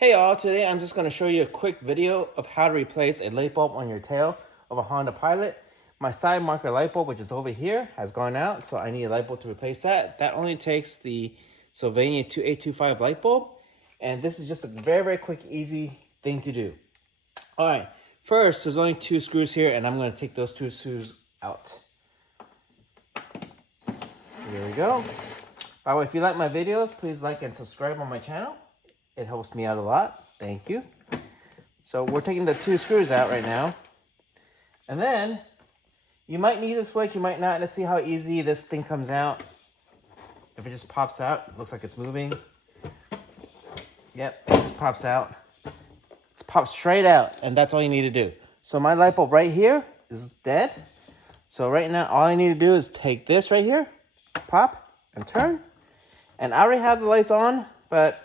Hey all, today I'm just going to show you a quick video of how to replace a light bulb on your tail of a Honda Pilot. My side marker light bulb, which is over here, has gone out, so I need a light bulb to replace that. That only takes the Sylvania 2825 light bulb, and this is just a very quick, easy thing to do. Alright, first, there's only 2 screws here, and I'm going to take those 2 screws out. Here we go. By the way, if you like my videos, please like and subscribe on my channel. It helps me out a lot. Thank you. So we're taking the 2 screws out right now. And then you might need this switch, you might not. Let's see how easy this thing comes out. If it just pops out, it looks like it's moving. Yep, it just pops out. It's popped straight out, and that's all you need to do. So my light bulb right here is dead. So right now, all I need to do is take this right here, pop, and turn. And I already have the lights on, but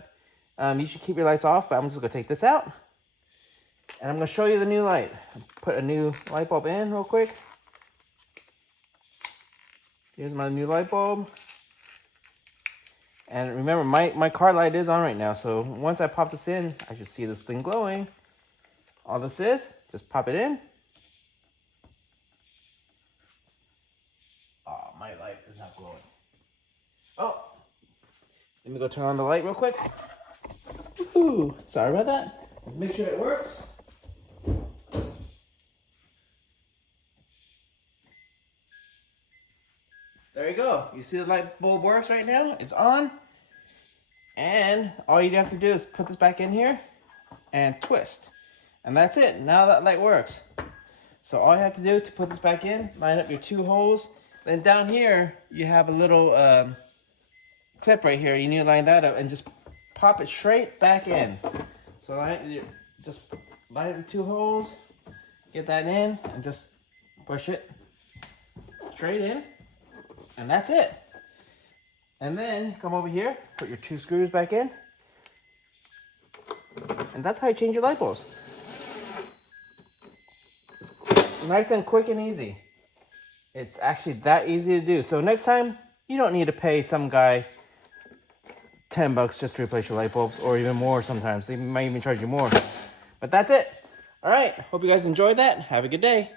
you should keep your lights off, but I'm just going to take this out. And I'm going to show you the new light. Put a new light bulb in real quick. Here's my new light bulb. And remember, my car light is on right now. So once I pop this in, I should see this thing glowing. All this is, just pop it in. Oh, my light is not glowing. Oh, let me go turn on the light real quick. Woohoo! Sorry about that. Let's make sure it works. There you go. You see the light bulb works right now? It's on. And all you have to do is put this back in here and twist. And that's it. Now that light works. So all you have to do to put this back in, line up your 2 holes. Then down here, you have a little clip right here. You need to line that up and just pop it straight back in. So just line up your 2 holes, get that in, and just push it straight in. And that's it. And then come over here, put your 2 screws back in. And that's how you change your light bulbs. Nice and quick and easy. It's actually that easy to do. So next time, you don't need to pay some guy $10 just to replace your light bulbs, or even more sometimes. They might even charge you more. But that's it. All right. Hope you guys enjoyed that. Have a good day.